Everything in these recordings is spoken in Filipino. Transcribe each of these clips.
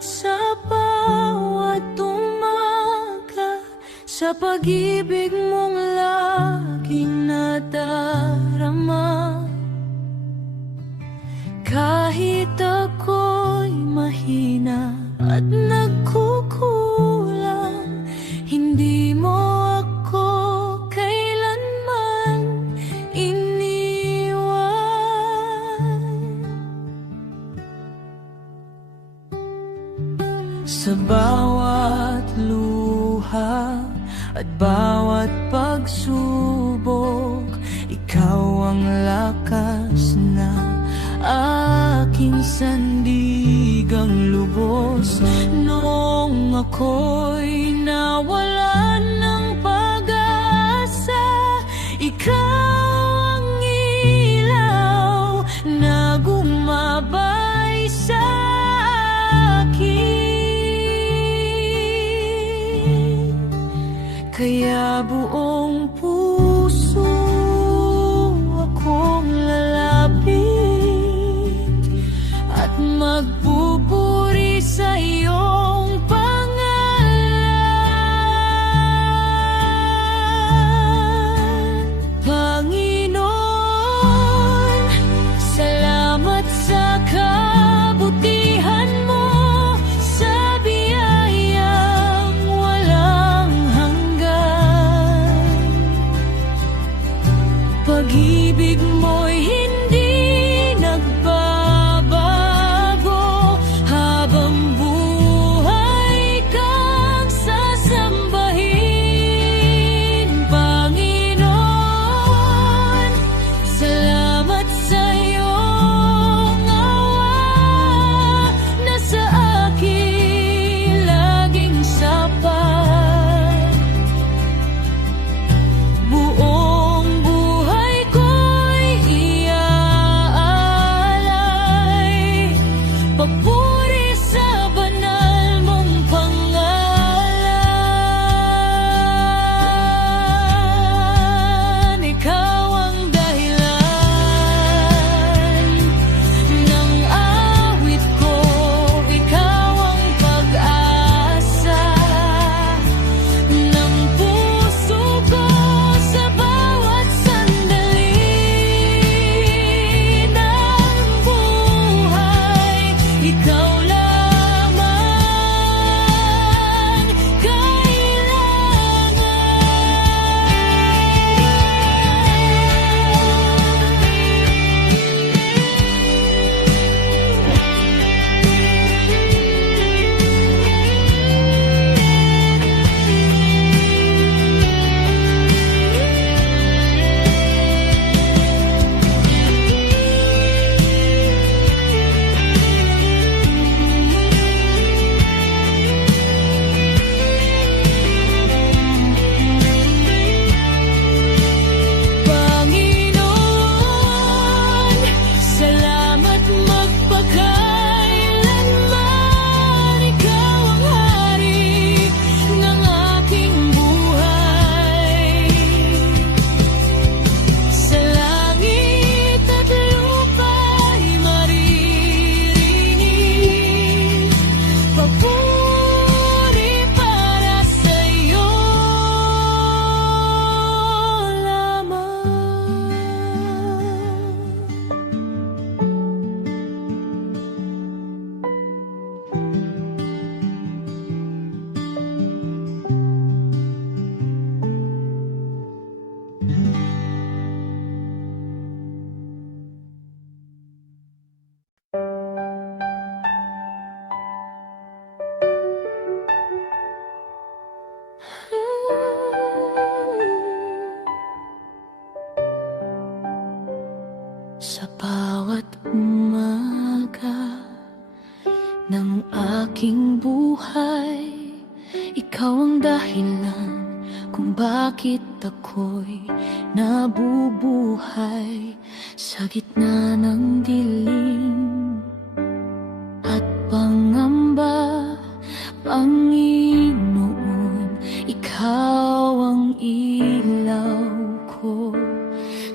sa bawat umaga, sa pag-ibig mong laging nadarama. Kahit ako'y mahina at nagkukulang, hindi mo ako kailanman iniwan. Sa bawat luha at bawat pagsubok, ikaw ang lakas na aking sandigang lubos. Noong ako'y nawalan ng pag-asa, ikaw ang ilaw na gumabay sa akin. Kaya buong puso akong lalapit at magpupuri sa iyong pangalan. Panginoon, salamat sa kabutihan mo, sa biyayang walang hanggan. Pag-ibig mo'y hindi nagbabago, habang buhay kang sasambahin. Panginoon, salamat sa iyong awa na sa akin laging sapat. Buong buhay ko'y iaalay, papuri sa banal mong pangalan. Ikaw ang dahilan ng awit ko, ikaw ang pag-asa ng puso ko. Sa bawat sandali ng buhay, ikaw lamang kailangan. Panginoon, salamat magpakailanman. Ikaw ang hari ng aking buhay. Sa langit at lupa'y maririnig, papuri para sa iyo lamang. Sa bawat umaga ng aking buhay, ikaw ang dahilan kung bakit ako'y nabubuhay. Sa gitna ng dilim at pangamba, Panginoon, ikaw ang ilaw ko.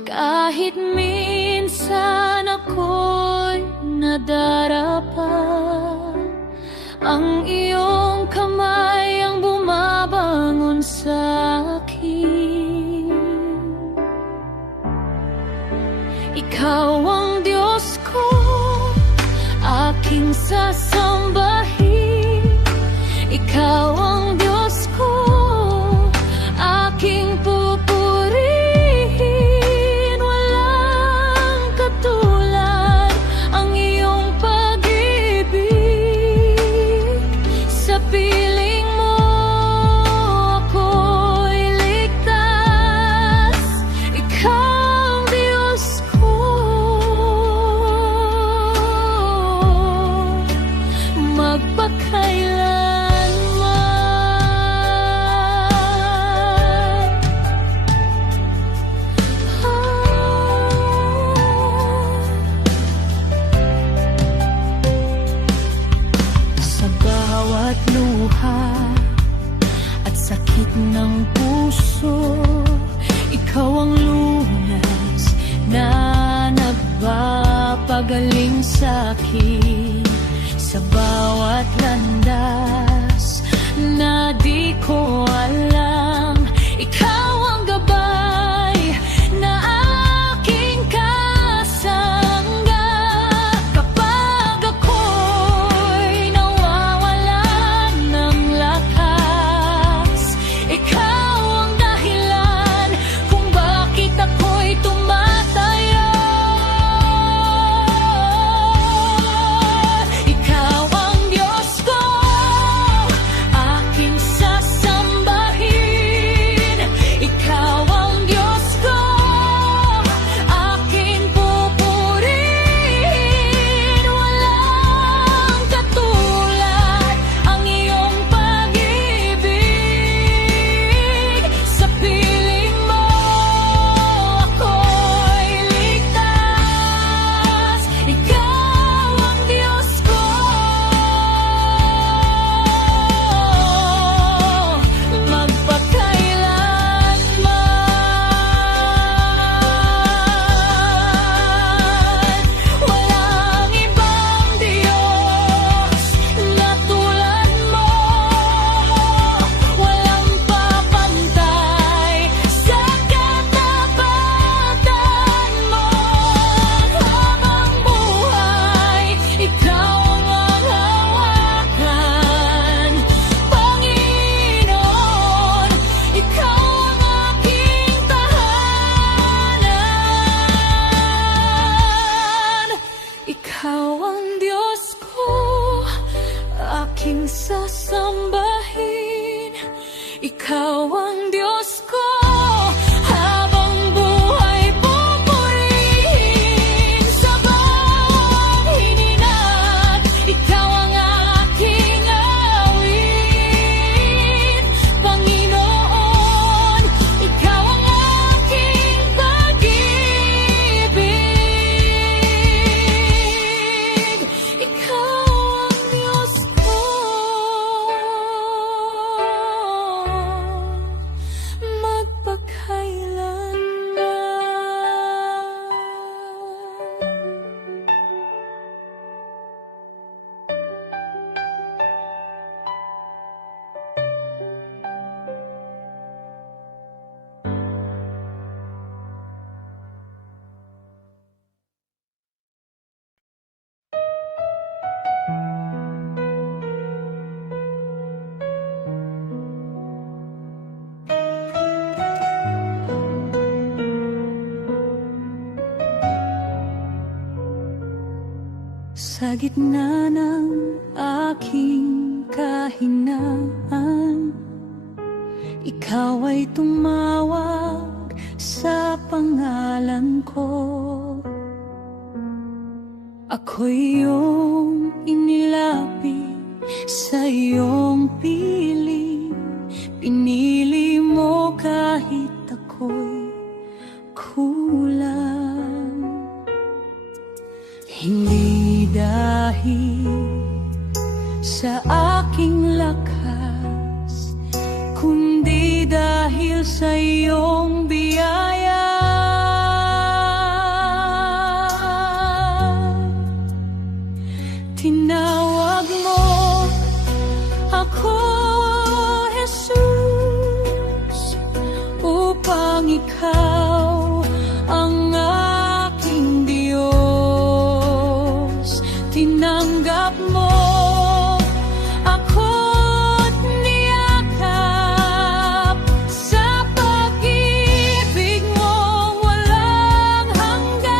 Kahit minsan ako'y nadarapa Ang iyong kamay ang bumabangon sa akin. Ikaw ang Diyos ko, aking sasambahin. Ikaw ang Diyos ko, aking pupurihin. Walang katulad ang iyong pag-ibig. Sa piling mo ako'y ligtas. Ikaw ang Diyos ko, sa bawat luha at sakit ng puso, ikaw ang lunas na nagpapagaling sa'kin. Sa bawat landas na di ko alam, ikaw ang gabay na aking kasangga. Kapag ako'y nawawalan ng lakas, ikaw ang dahilan kung bakit ako'y tumatayo. Ikaw ang Diyos ko, aking sasambahin. Ikaw ang Diyos ko, aking pupurihin. Walang katulad ang iyong pag-ibig. Sa piling mo ako'y ligtas. Ikaw ang Diyos ko, magpakailanman. Walang ibang Diyos na tulad mo. Walang papantay sa katapatan mo. Habang buhay, ikaw ang hawakan. Panginoon, ikaw ang aking tahanan. Ikaw ang Diyos ko, aking sasambahin. Ikaw ang Diyos ko, habang buhay pupurihin. Sa bawat hininga, ikaw ang aking awit. Panginoon, ikaw ang aking pag-ibig. Ikaw ang Diyos ko, Sa gitna ng aking kahinaan, ikaw ay tumawag sa pangalan ko. Ako'y iyong inilapit sa iyong piling. Pinili mo kahit ako'y kulang. Hindi dahil sa aking lakas, kundi dahil sa iyong biyaya. Tinawag mo ako, Jesus, upang ikaw ang aking Diyos. Tinanggap mo ako't niyakap sa pag-ibig mong walang hanggan.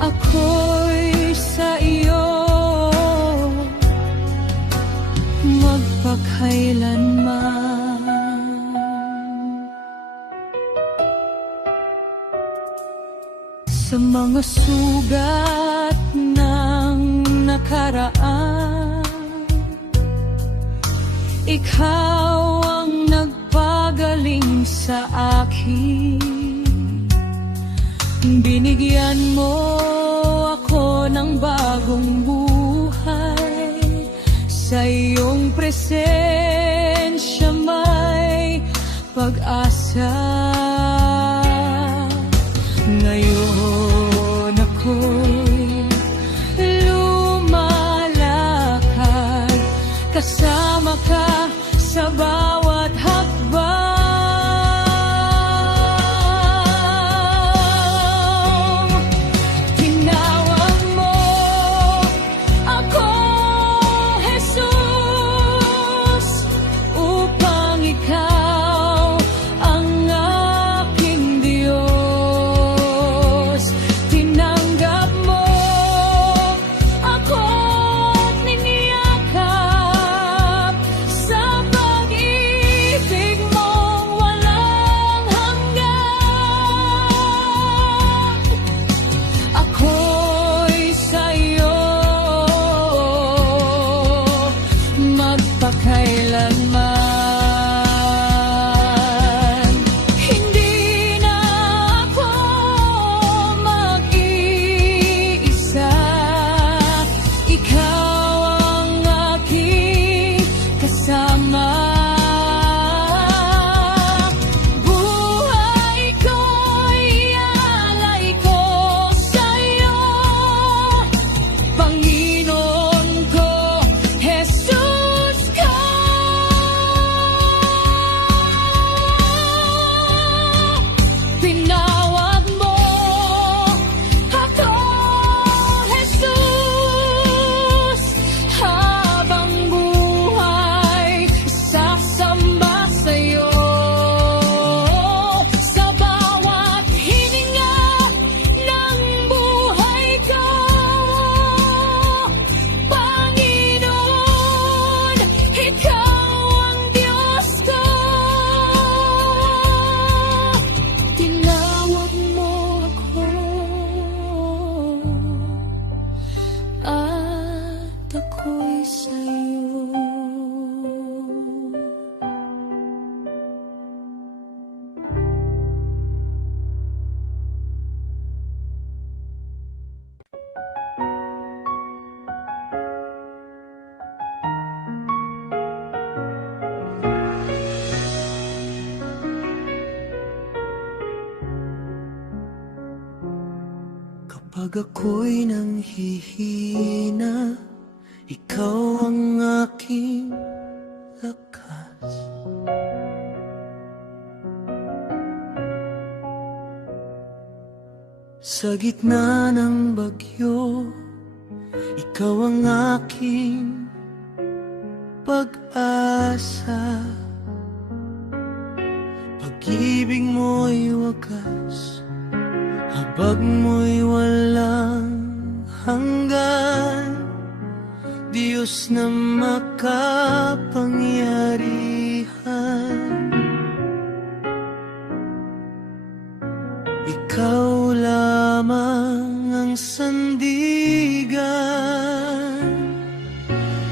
Ako'y sa iyo magpakailanman. Sa mga sugat ng nakaraan, ikaw ang nagpagaling sa akin. Binigyan mo ako ng bagong buhay. Sa iyong presensya may pag-asa. Ngayon ako'y lumalakad kasama ka sa bawat hakbang. Tinawag mo ako, Jesus, upang ikaw ang aking Diyos. Tinanggap mo ako't niniyakap sa pag-ibig mong walang hanggan. Ako'y sa iyo magpakailanman. Hindi na ako mag-iisa. Ikaw ang aking kasama. Buhay ko'y ialay ko sa iyo, Panginoon ko, Jesus ka. Pinawag mo ako, Jesus, habang buhay sasamba sa'yo. Sa bawat hininga ng buhay ko, Panginoon, ikaw ang Diyos ko. Tinawag mo ako at ako'y sa'yo. Kapag ako'y nanghihina, ikaw ang aking lakas. Sa gitna ng bagyo, ikaw ang aking pag-asa. Pag-ibig mo'y wagas, habag mo'y walang hanggan. Diyos na makapangyarihan, ikaw lamang ang sandigan.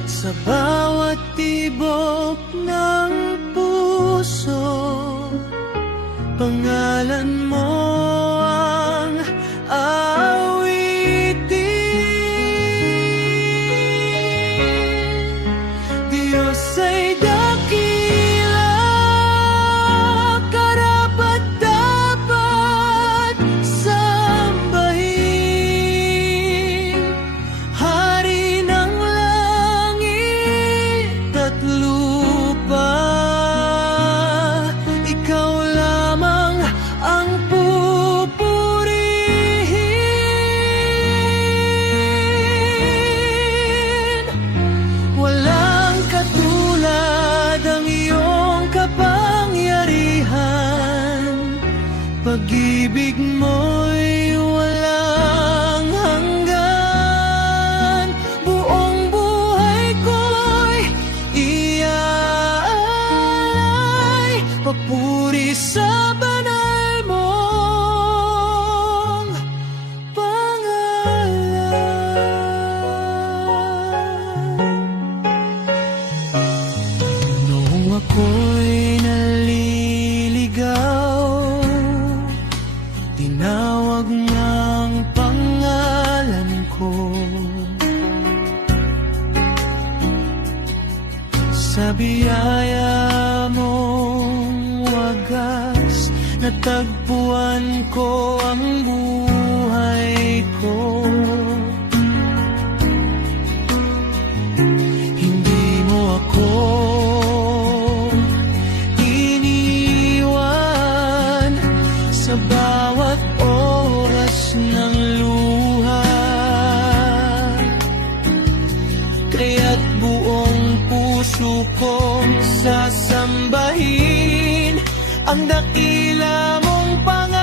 Sa bawat tibok ng puso, pangalan mo ang awitin. Diyos ay dakila, biyaya mong wagas, natagpuan ko ang buhay ko. Hindi mo ako iniwan sa bawat oras ng luha, kaya't buong puso kong sasambahin ang dakila mong pangalan.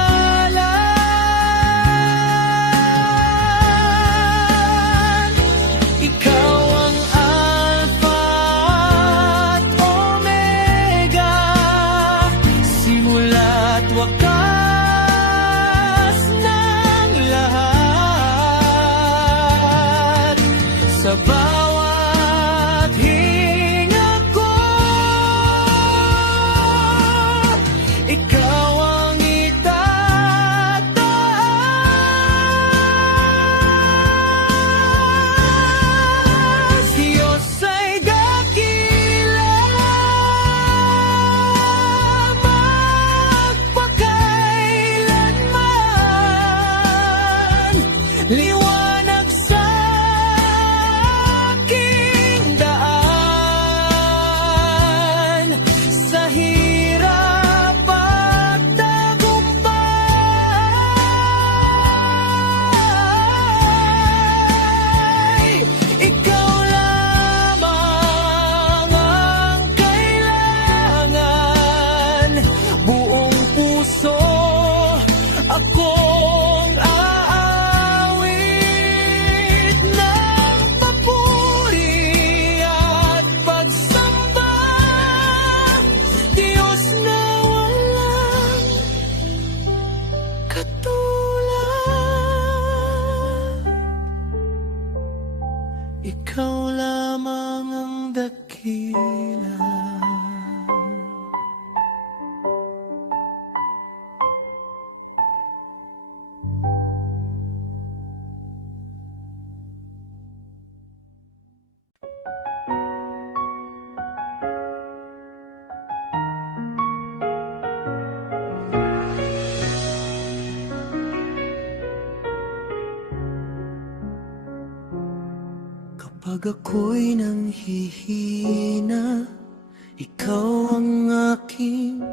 Ikaw ang Alpha at Omega, simula't wakas ng lahat. Sa bawat hinga ko, ikaw ang itataas. Diyos ay dakila, magpakailanman. Liwanag sa aking daan, sa hirap at tagumpay. Ikaw lamang ang kailangan, buong puso akong aawit ng papuri at pagsamba. Diyos na walang katulad, ikaw lamang ang dakila. Kapag ako'y nanghihina, ikaw ang aking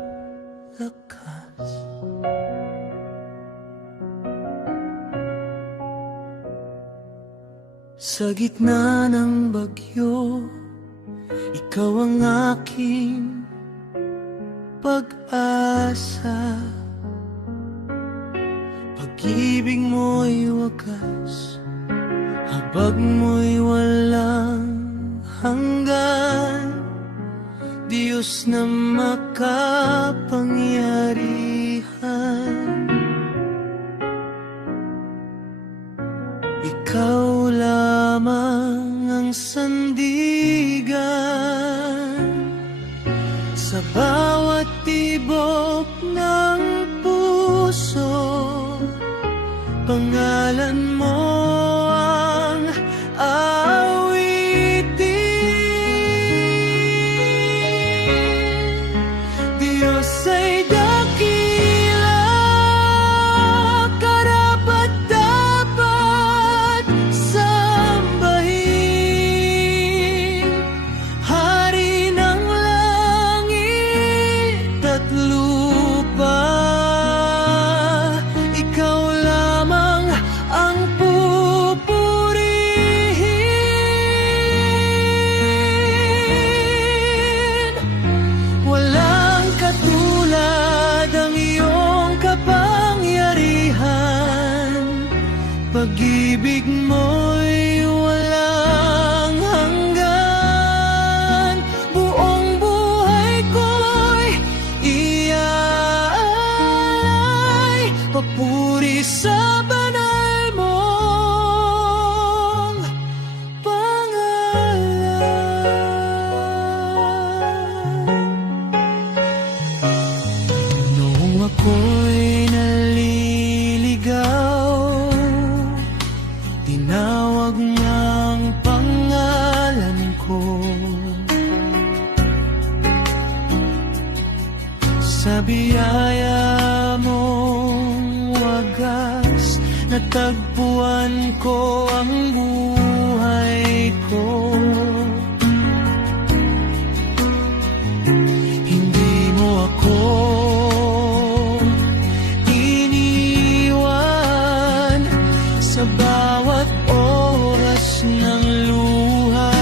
lakas. Sa gitna ng bagyo, ikaw ang aking pag-asa. Pag-ibig mo'y wagas, habag mo'y walang hanggan. Diyos na makapangyarihan, ikaw lamang ang sandigan. Sa bawat tibok ng puso, pangalan mo ang awitin. Diyos ay dakila, karapat-dapat sambahin. Hari ng langit at lupa, ikaw lamang ang pupurihin. Walang katulad ang iyong kapangyarihan. Pag-ibig mo'y walang hanggan. Buong buhay ko'y iaalay, papuri sa banal mong pangalan. Noong ako'y naliligaw, tinawag niyang pangalan ko. Sa biyaya mong wagas, natagpuan ko ang buhay ko. Hindi mo ako iniwan sa bawat oras ng luha.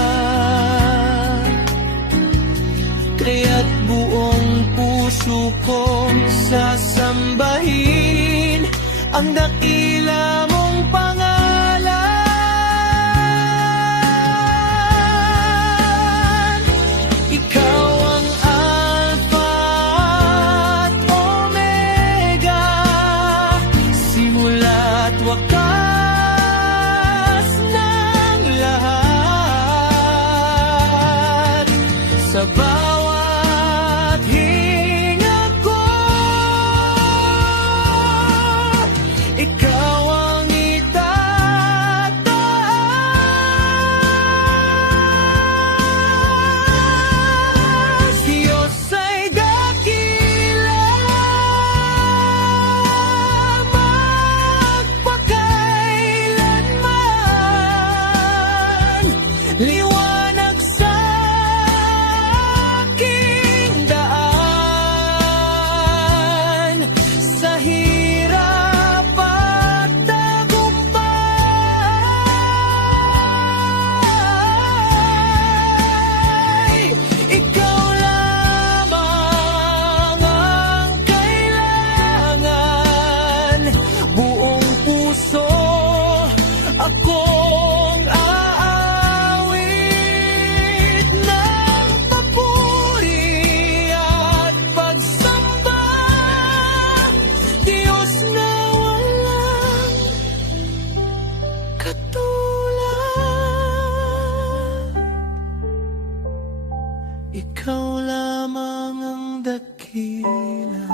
Kaya't buong puso kong sasambahin ang dakila mong pangalan. Ikaw ang Alpha at Omega, simula't wakas ng lahat. Sa bawat hinga ko, ikaw ang itataas. Diyos ay dakila, magpakailanman. Liwanag sa aking daan, sa hirap at tagumpay. Ikaw lamang ang kailangan. Buong puso akong aawit ng papuri at pagsamba. Diyos na walang katulad, ikaw lamang ang dakila.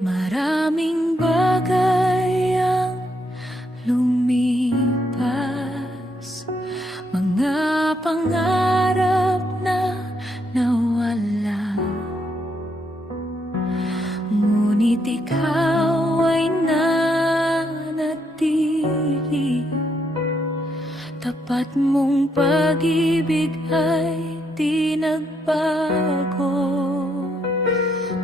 Maraming bagay ang lumipas, mga pangarap na nawala. Ngunit ikaw ay nanatili, tapat mong pag-ibig ay di nagbago.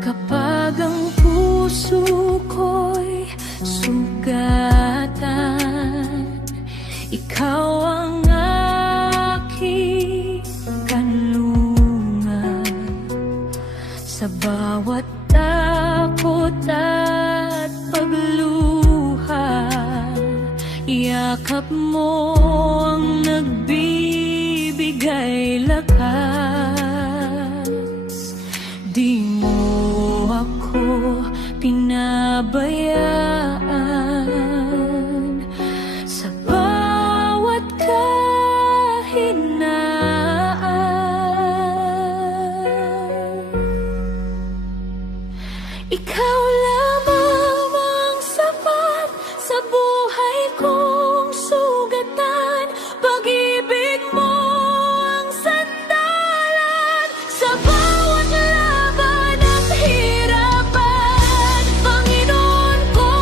Kapag ang puso ko'y sugatan, ikaw ang aking kanlungan. Sa bawat takot at pagluha, yakap mo ang nagbibigay lakas. Di mo ako pinabayaan sa bawat kahinaan. Ikaw lamang ang sapat sa buhay kong sugatan. Pag-ibig mo ang sandalan sa bawat laban at hirapan. Panginoon ko,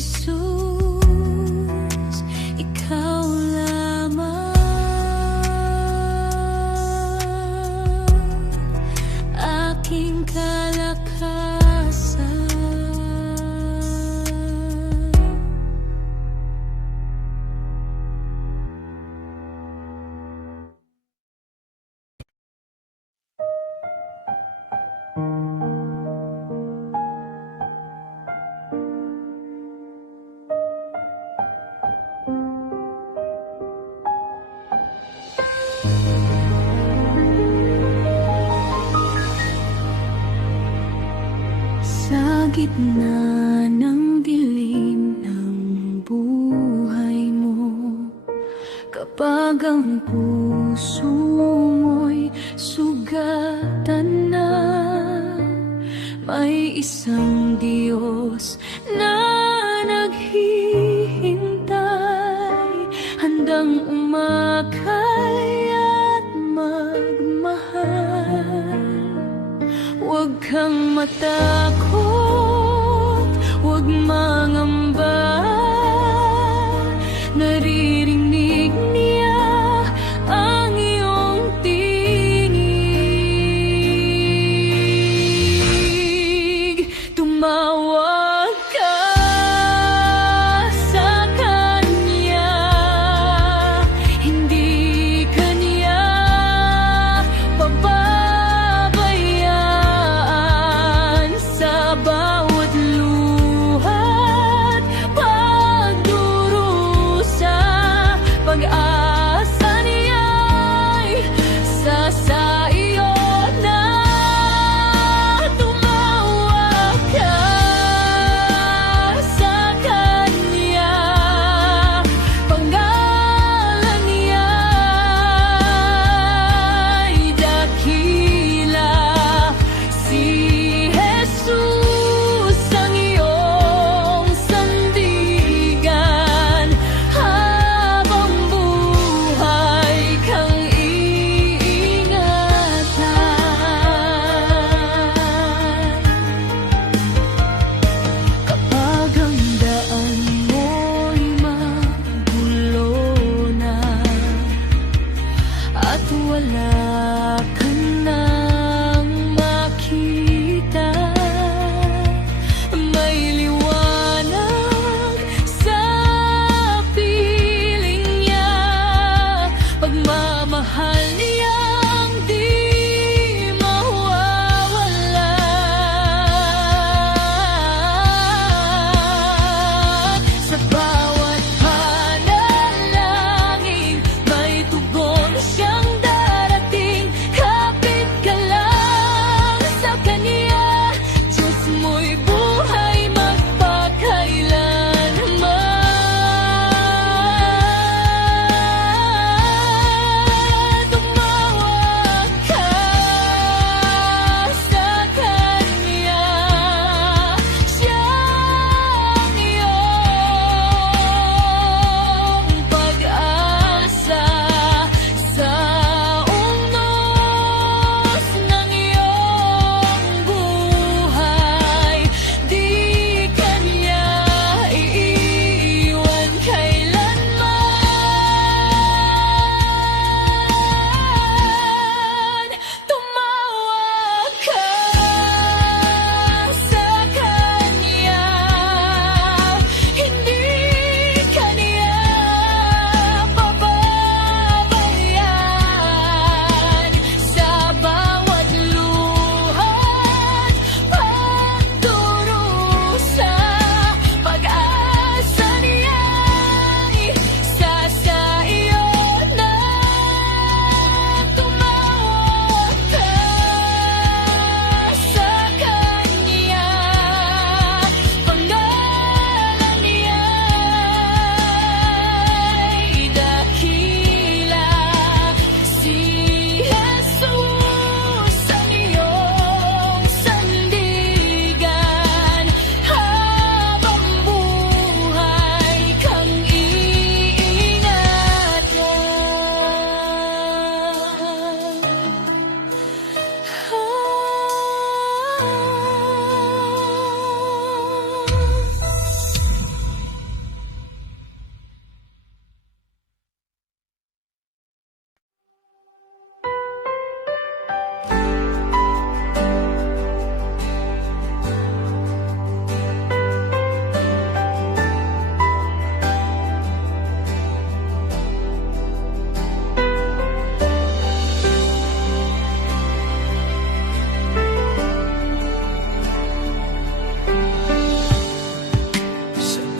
Jesus, ikaw lamang aking kalakasan. Sa gitna ng dilim ng buhay mo, kapag ang puso mo'y sugatan na, may isang Diyos na naghihintay, handang umakay at magmahal. Huwag kang matakot, huwag mangamba, naririnig niya ang iyong tinig. Tumawag ka sa Kanya, hindi Kanya pababayaan sa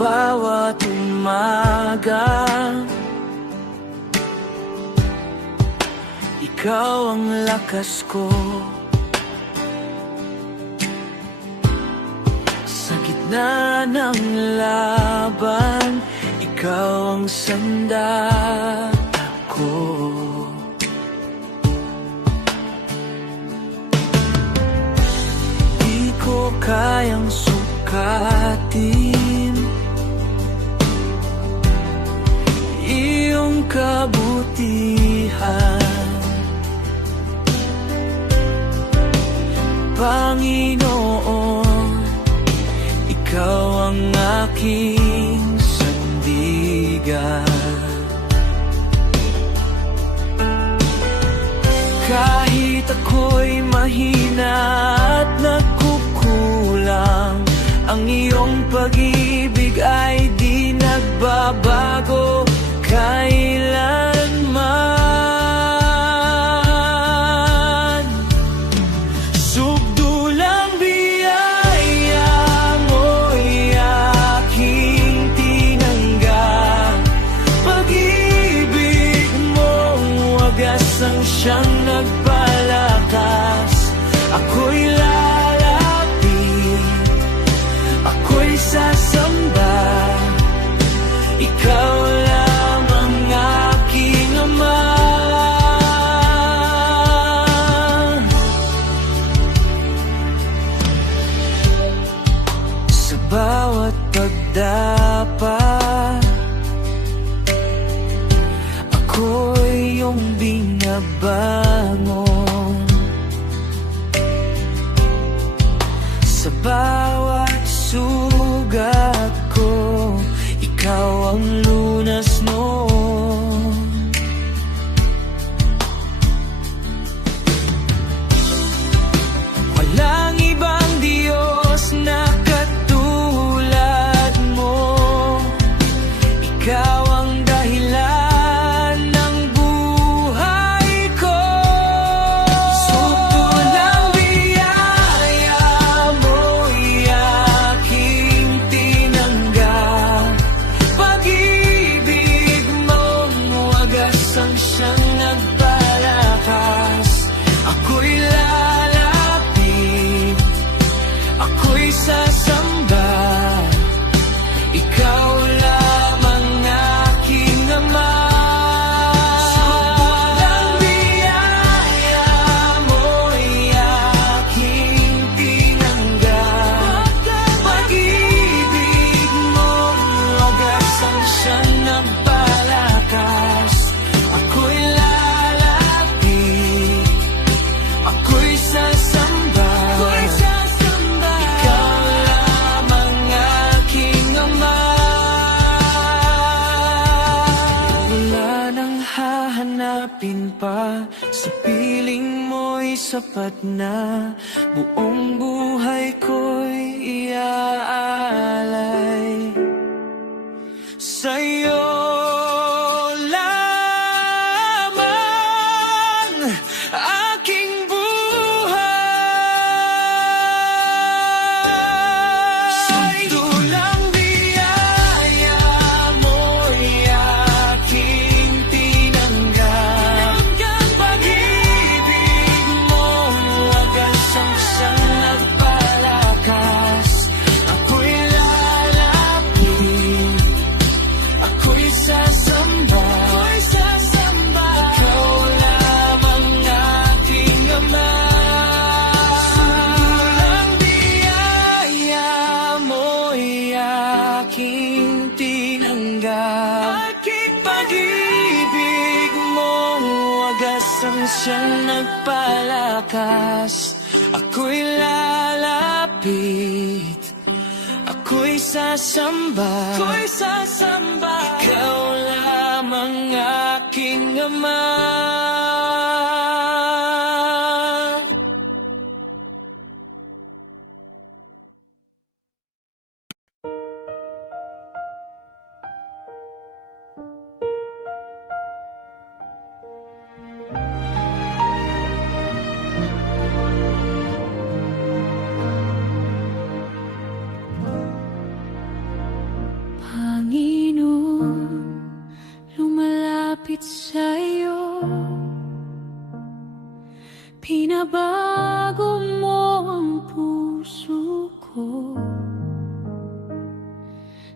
bawat umaga. Ikaw ang lakas ko. Sa gitna ng laban, ikaw ang sandata ko. Di ko kayang sukatin iyong kabutihan, Panginoon. Ikaw ang aking sandigan. Kahit ako'y mahina at nagkukulang, ang iyong pag-ibig ay di nagbabago kailanman. Subdulang biyaya mo'y aking tinanggap. Pag-ibig mong wagas ang siyang nagpalakas. Ako'y lalapit, ako'y sasamba. Ikaw lamang aking Ama. Sa bawat pagdapat, ako'y iyong binabangon. Sa bawat sugat ko, ikaw ang lunas noon. Walang ibang Diyos na katulad mo. Ikaw ang dahilan ng buhay ko. Subdulang biyaya mo'y aking tinanggap. Pag-ibig mong wagas ang siyang nagpalakas. Ako'y lalapit, ako'y sasamba. Ikaw lamang aking Ama. Subdulang biyaya mo'y aking tinanggap. Pag-ibig mong wagas ang siyang nagpalakas. Ako'y lalapit, ako'y sasamba. Ikaw lamang aking Ama. Wala nang hahanapin pa, sa piling mo'y sapat na. Buong buhay ko'y iaalay sa'yo lamang aking buhay. Subdulang biyaya mo'y aking tinanggap. Pag-ibig mong wagas ang siyang nagpalakas. Ako'y lalapit, ako'y sasamba. Ikaw lamang aking Ama. Subdulang biyaya mo'y aking tinanggap. Pag-ibig mong wagas ang siyang nagpalakas. Ako'y lalapit, ako'y sasamba. Ikaw lamang aking Ama.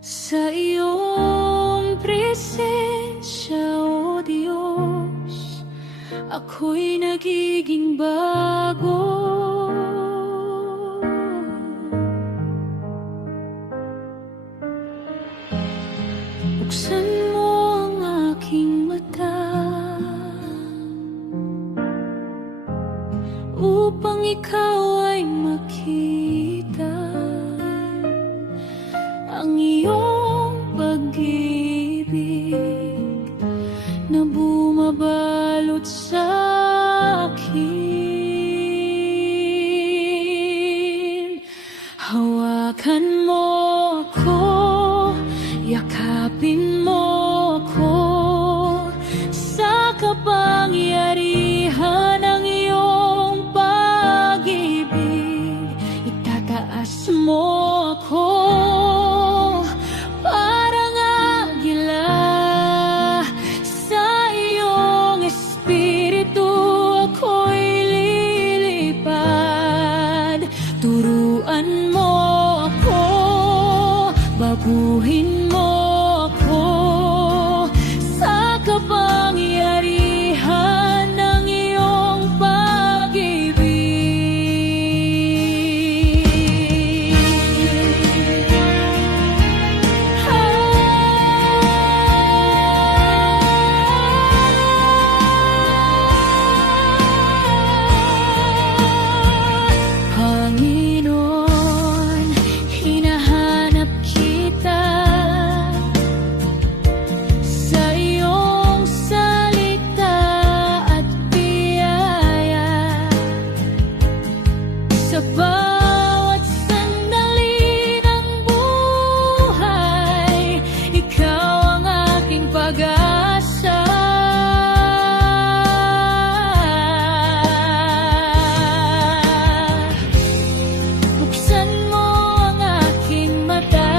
Sa iyong presensya, O Diyos, ako'y nagiging bago. Buksan mo ang aking mata upang ikaw ay makita ang iyong pag-ibig na bumabalot sa akin. Hawakan mo ako, yakapin mo ako, sa kapangyarihan ng iyong pag-ibig. Itataas mo ako parang agila, sa iyong espiritu ako'y lilipad. Turuan mo ako, baguhin mo ako, sa kapangyarihan ng iyong pag-ibig. Panginoon, hinahanap kita sa iyong salita at biyaya. Sa bawat sandali ng buhay, ikaw ang aking pag-asa. Buksan mo ang aking mata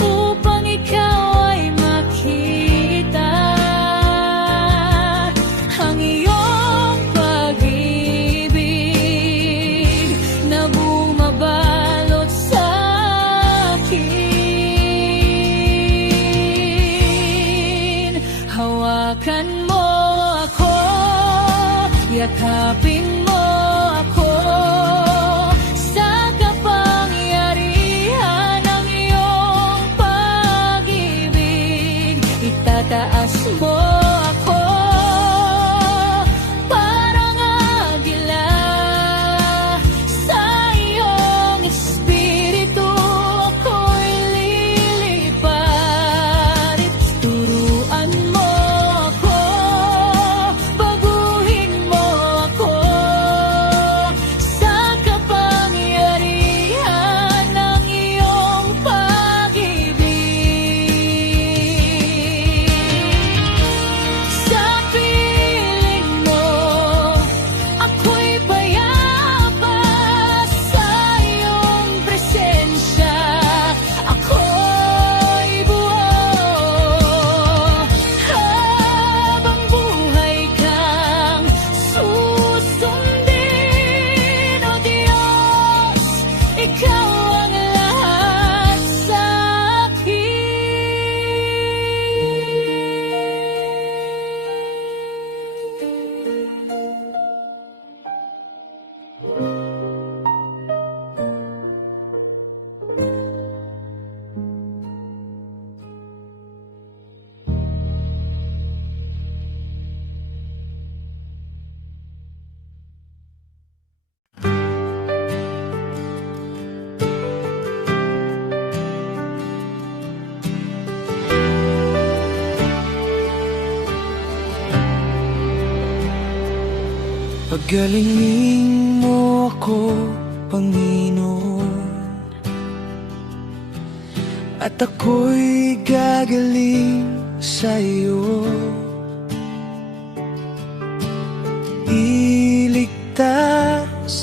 upang ikaw ay makita ang iyong pag-ibig na bumabalot sa akin. Hawakan mo ako, yakapin mo ako, sa kapangyarihan ng iyong pag-ibig. Itataas mo ako parang agila, sa iyong espiritu ako'y lilipad. Turuan mo ako, baguhin mo ako, sa kapangyarihan ng iyong pag-ibig. Sa piling mo ako'y payapa, sa iyong presensya ako'y buo. Habang buhay kang susundin, O Diyos, ikaw ang lahat sa Pagalingin mo ako, Panginoon, at ako'y gagaling sa iyo. Iligtas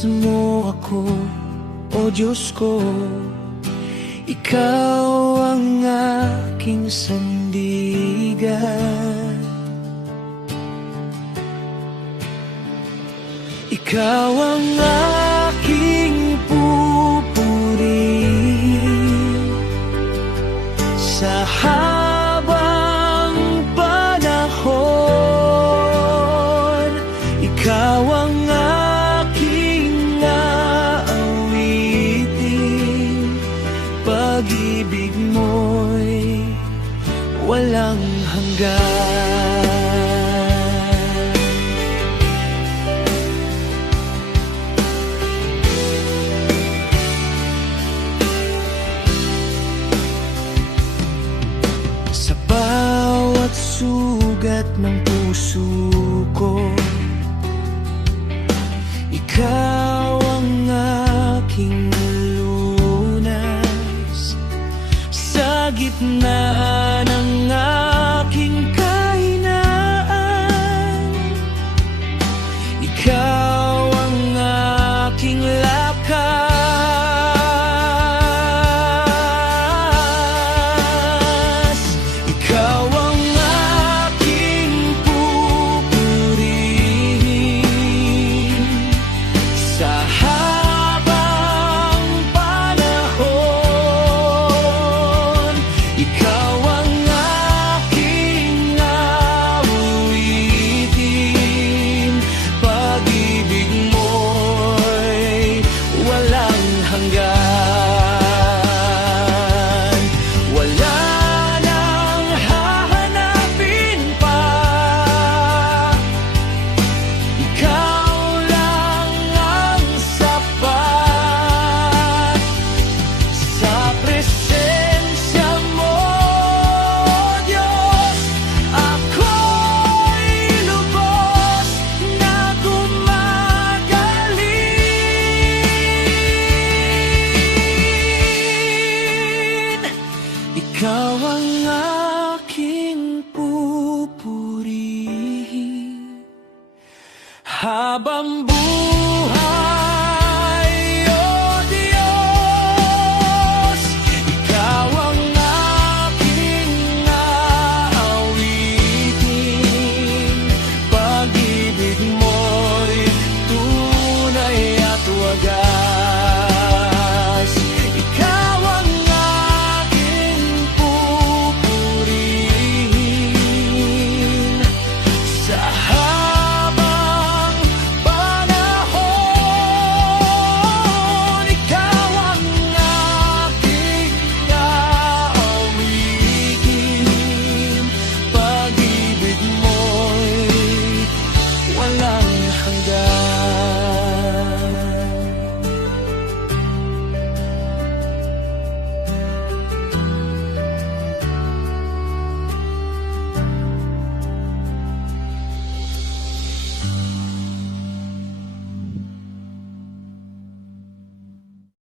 mo ako, O Diyos ko, ikaw ang aking sandigan. Ikaw ang aking pupuntahan Sa bawat sugat ng puso ko, ikaw ang aking lunas. Sa gitna